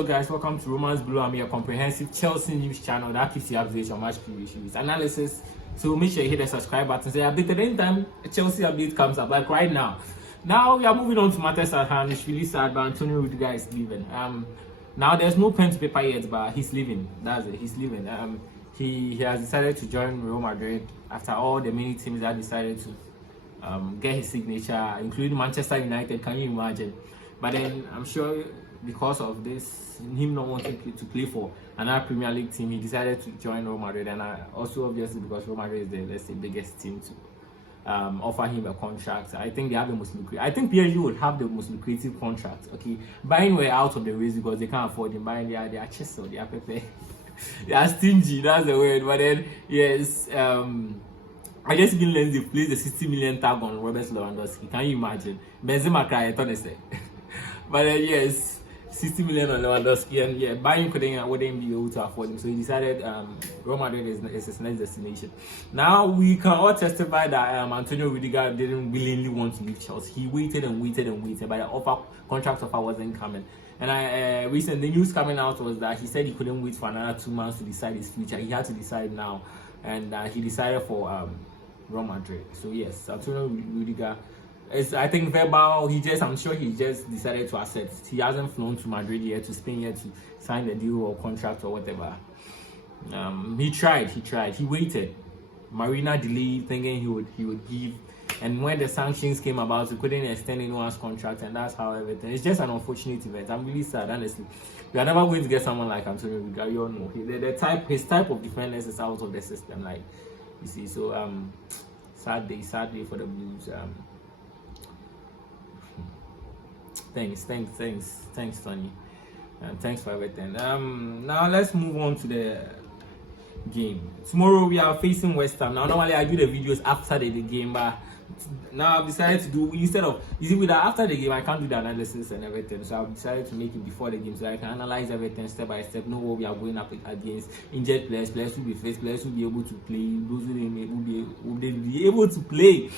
up, guys? Welcome to Romans Blue. I'm your comprehensive Chelsea news channel that keeps you updated on match previews, analysis. So make sure you hit the subscribe button. Say updated anytime a Chelsea update comes up, like right now. Now we are moving on to matters at hand. It's really sad, but Antonio Rudiger is leaving. Now there's no pen to paper yet, but he's leaving. That's it. He's leaving. He has decided to join Real Madrid after all the many teams that decided to get his signature, including Manchester United. Can you imagine? But then I'm sure because of this, him not wanting to play for another Premier League team, he decided to join Real Madrid, and also obviously because Real Madrid is the, let's say, biggest team to offer him a contract. I think they have the most lucrative. I think PSG would have the most lucrative contract. Okay, buying way out of the race because they can't afford him. Buying they are Chelsea, they are Pepe, they are stingy. That's the word. But then yes, I just been lazy. Place the 60 million tag on Robert Lewandowski. Can you imagine? Benzema cried, honestly. But yes, 60 million on Lewandowski, and yeah, buying wouldn't be able to afford him. So he decided Real Madrid is his next destination. Now we can all testify that Antonio Rudiger didn't willingly want to leave Chelsea. He waited and waited and waited, but the contract offer wasn't coming. And recently the news coming out was that he said he couldn't wait for another 2 months to decide his future. He had to decide now, and he decided for Real Madrid. So yes, Antonio Rudiger. I think verbal. I'm sure he just decided to accept. He hasn't flown to Madrid yet, to Spain yet, to sign the deal or contract or whatever. He tried. He waited. Marina delayed, thinking he would give. And when the sanctions came about, he couldn't extend anyone's contract, and that's how everything. It's just an unfortunate event. I'm really sad, honestly. We are never going to get someone like Antonio Rudiger. You all know his type of defenders is out of the system. Like you see, so sad day for the Blues. Thanks, Tony, and thanks for everything. Now let's move on to the game. Tomorrow we are facing West Ham. Now normally I do the videos after the game, but now I've decided to do after the game I can't do the analysis and everything. So I've decided to make it before the game so I can analyze everything step by step, know what we are going up against, injured players who be fit, players who be able to play, those who be able to play.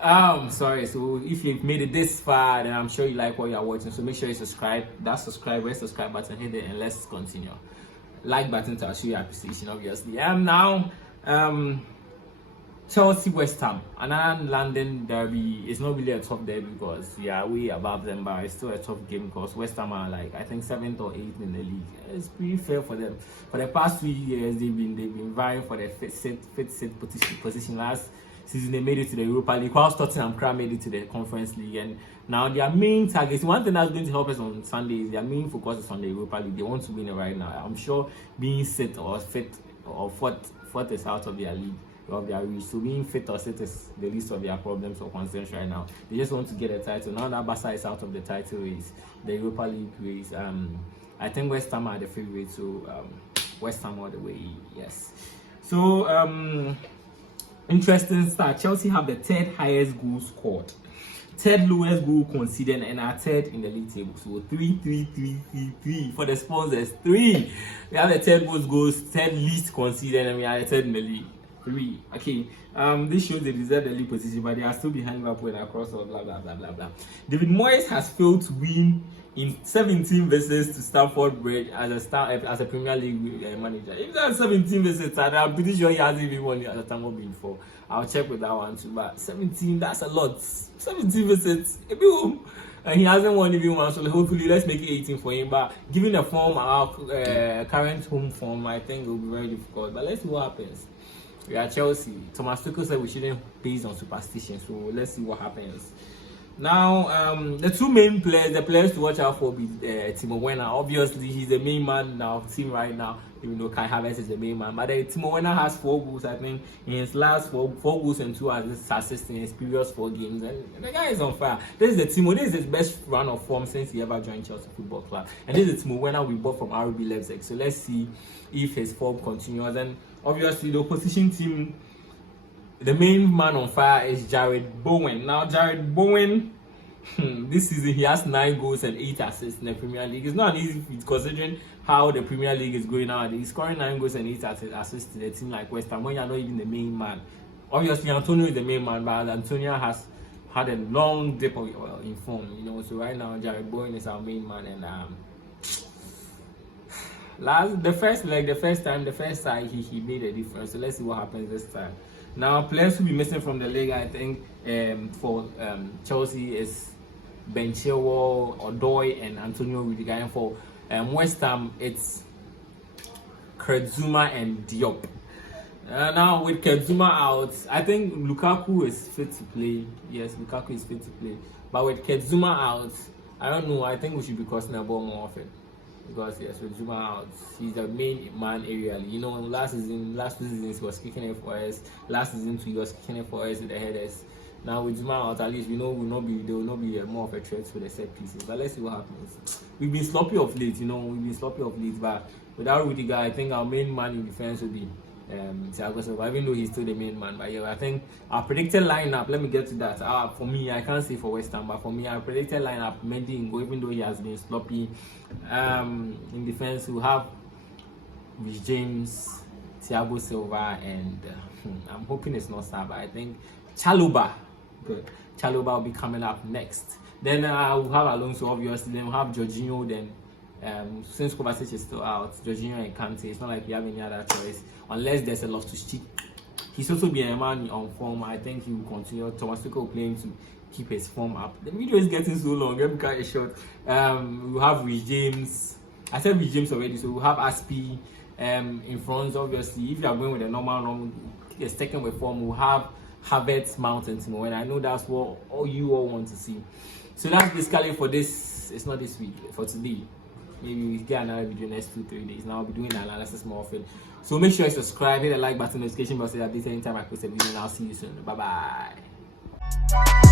Sorry, so if you've made it this far, then I'm sure you like what you're watching, so make sure you subscribe. That subscribe button, hit it, and let's continue. Like button to show your appreciation, obviously. Now Chelsea West Ham, another London derby. It's not really a tough derby because yeah, we above them, but it's still a tough game because West Ham are like I think 7th or 8th in the league. It's pretty fair for them. For the past 3 years, they've been vying for the fifth position. Last season they made it to the Europa League, while Tottenham made it to the Conference League, and now their main target, one thing that's going to help us on Sunday is their main focus is on the Europa League. They want to win it right now. I'm sure being fit or fourth is out of their league, of their reach. So being fit or sit is the least of their problems or concerns right now. They just want to get a title. Now that Barca is out of the title race, the Europa League race, I think West Ham are the favorite, so West Ham all the way, yes. So interesting start. Chelsea have the 3rd highest goal scored, 3rd lowest goal conceded, and are 3rd in the league table. So 3 for the Spurs. 3. We have the 3rd most goals, 3rd least conceded, and we are the 3rd in the league. 3. Okay. This shows they deserve the league position, but they are still behind Liverpool and across all blah blah blah blah blah. David Moyes has failed to win in 17 visits to Stamford Bridge as a Premier League manager. If that's 17 visits, I'm pretty sure he hasn't even won at the time of before. I'll check with that one too. But 17, that's a lot. 17 visits, and he hasn't won even one. So hopefully, let's make it 18 for him. But given the form, our current home form, I think it will be very difficult. But let's see what happens. We are Chelsea. Thomas Tuchel said we shouldn't base on superstition. So let's see what happens. Now, the two main players, the players to watch out for be Timo Werner. Obviously, he's the main man in our team right now, even though Kai Havertz is the main man. But Timo Werner has 4 goals, I think, in his last 4 goals and 2 assists in his previous 4 games. And the guy is on fire. This is his best run of form since he ever joined Chelsea Football Club. And this is Timo Werner we bought from RB Leipzig. So let's see if his form continues. And obviously, the opposition team, the main man on fire is Jared Bowen. Now, Jared Bowen, this season he has 9 goals and 8 assists in the Premier League. It's not easy considering how the Premier League is going nowadays. He's scoring 9 goals and 8 assists to a team like West Ham when you're not even the main man. Obviously, Antonio is the main man, but Antonio has had a long dip in form, So right now, Jared Bowen is our main man, and The first time he made a difference. So let's see what happens this time. Now players who be missing from the league, I think for Chelsea is Ben Chilwell, Odoi, and Antonio Rudiger. And for West Ham, it's Kurtzuma and Diop. Now with Kurtzuma out, I think Lukaku is fit to play. Yes, Lukaku is fit to play. But with Kurtzuma out, I don't know. I think we should be crossing the ball more often. Because yes, with Zuma out, he's the main man aerially. You know, last two seasons he was kicking it for us. Last season he was kicking it for us with the headers. Now with Zuma out, at least we know there will not be more of a threat for the set pieces. But let's see what happens. We've been sloppy of late, but without Rudiger, I think our main man in defense will be Thiago Silva, even though he's still the main man. But yeah, I think our predicted lineup, let me get to that. For me, I can't say for West Ham, but for me, our predicted lineup, Mendy in goal, even though he has been sloppy. In defense, we have Rich James, Thiago Silva, and I'm hoping it's not Saba. I think Chalobah. Good. Chalobah will be coming up next. Then we'll have Alonso, obviously. Then we'll have Jorginho. Then since Kovacic is still out, Jorginho and Kante. It's not like we have any other choice unless there's a Loftus-Cheek. He's also been a man on form. I think he will continue. Thomas Tuchel will play to keep his form up. The video is getting so long. Let me cut it short. We'll have Rich James. I said Rich James already, so we'll have Aspi in front. Obviously, if you are going with a normal second with form, we'll have Havertz, Mount, and Timo. And I know that's what you all want to see. So that's basically for this. It's not this week, for today. Maybe we get another video next 2-3 days. Now I'll be doing analysis more often. So make sure you subscribe, hit the like button, notification bell so that anytime I post a video, and I'll see you soon. Bye bye.